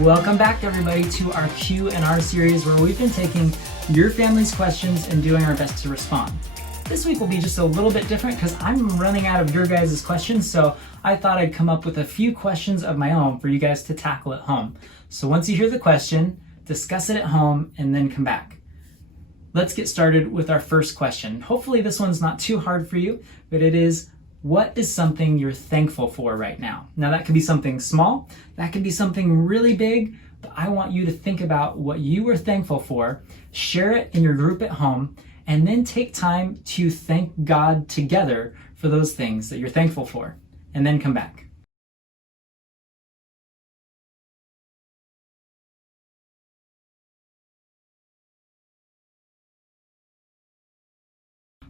Welcome back, everybody, to our Q&R series where we've been taking your family's questions and doing our best to respond. This week will be just a little bit different because I'm running out of your guys' questions, so I thought I'd come up with a few questions of my own for you guys to tackle at home. So once you hear the question, discuss it at home and then come back. Let's get started with our first question. Hopefully this one's not too hard for you, but it is, what is something you're thankful for right now? Now that could be something small, that could be something really big, but I want you to think about what you are thankful for, share it in your group at home, and then take time to thank God together for those things that you're thankful for, and then come back.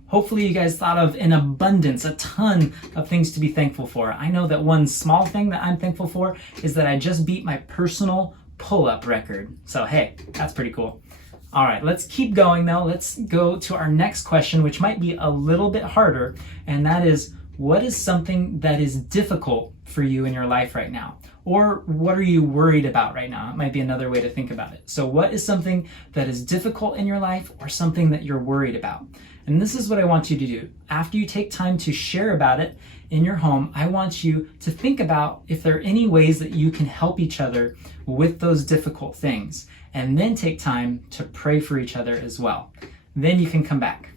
Hopefully you guys thought of an abundance, a ton of things to be thankful for. I know that one small thing that I'm thankful for is that I just beat my personal pull-up record. So hey, that's pretty cool. All right, let's keep going though. Let's go to our next question, which might be a little bit harder, and that is, what is something that is difficult for you in your life right now? Or what are you worried about right now? It might be another way to think about it. So what is something that is difficult in your life or something that you're worried about? And this is what I want you to do. After you take time to share about it in your home, I want you to think about if there are any ways that you can help each other with those difficult things, and then take time to pray for each other as well. Then you can come back.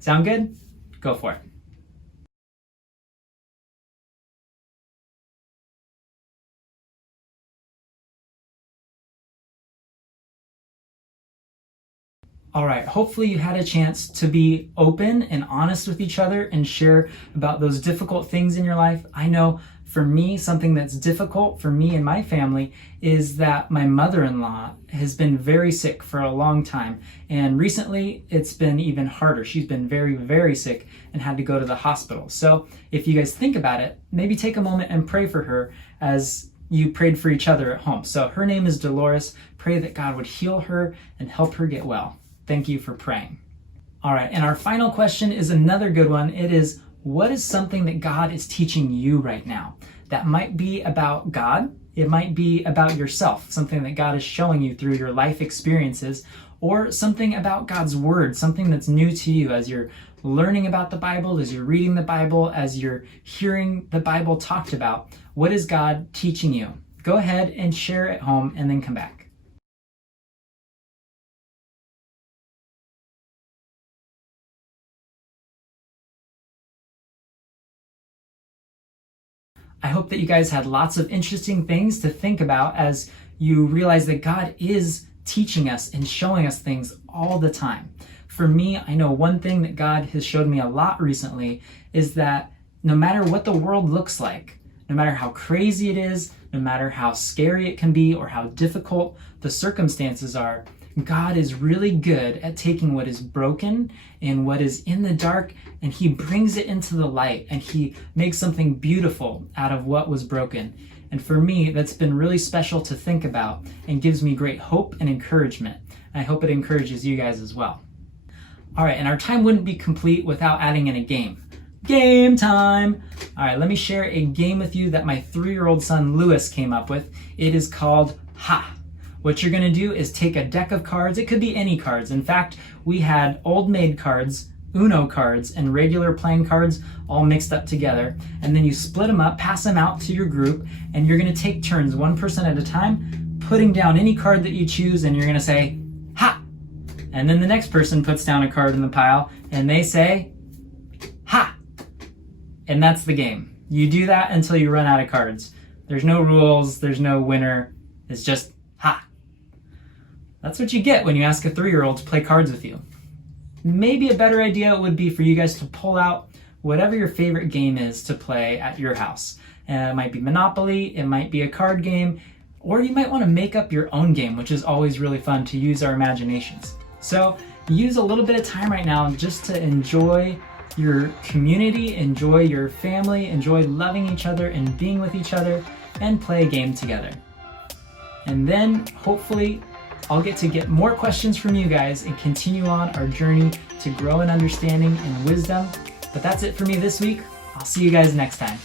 Sound good? Go for it. All right, hopefully you had a chance to be open and honest with each other and share about those difficult things in your life. I know for me, something that's difficult for me and my family is that my mother-in-law has been very sick for a long time. And recently it's been even harder. She's been very, very sick and had to go to the hospital. So if you guys think about it, maybe take a moment and pray for her as you prayed for each other at home. So her name is Dolores. Pray that God would heal her and help her get well. Thank you for praying. All right, and our final question is another good one. It is, what is something that God is teaching you right now? That might be about God. It might be about yourself, something that God is showing you through your life experiences, or something about God's word, something that's new to you as you're learning about the Bible, as you're reading the Bible, as you're hearing the Bible talked about. What is God teaching you? Go ahead and share at home and then come back. I hope that you guys had lots of interesting things to think about as you realize that God is teaching us and showing us things all the time. For me, I know one thing that God has showed me a lot recently is that no matter what the world looks like, no matter how crazy it is, no matter how scary it can be or how difficult the circumstances are, God is really good at taking what is broken and what is in the dark, and he brings it into the light, and he makes something beautiful out of what was broken. And for me, that's been really special to think about and gives me great hope and encouragement. I hope it encourages you guys as well. All right, and our time wouldn't be complete without adding in a game. Game time! All right, let me share a game with you that my 3-year-old son Lewis came up with. It is called Ha! What you're going to do is take a deck of cards. It could be any cards. In fact, we had Old Maid cards, Uno cards, and regular playing cards all mixed up together. And then you split them up, pass them out to your group, and you're going to take turns, one person at a time, putting down any card that you choose, and you're going to say, Ha! And then the next person puts down a card in the pile, and they say, Ha! And that's the game. You do that until you run out of cards. There's no rules, there's no winner, it's just Ha! That's what you get when you ask a 3-year-old to play cards with you. Maybe a better idea would be for you guys to pull out whatever your favorite game is to play at your house. It might be Monopoly, it might be a card game, or you might want to make up your own game, which is always really fun to use our imaginations. So use a little bit of time right now just to enjoy your community, enjoy your family, enjoy loving each other and being with each other, and play a game together. And then hopefully I'll get to get more questions from you guys and continue on our journey to grow in understanding and wisdom. But that's it for me this week. I'll see you guys next time.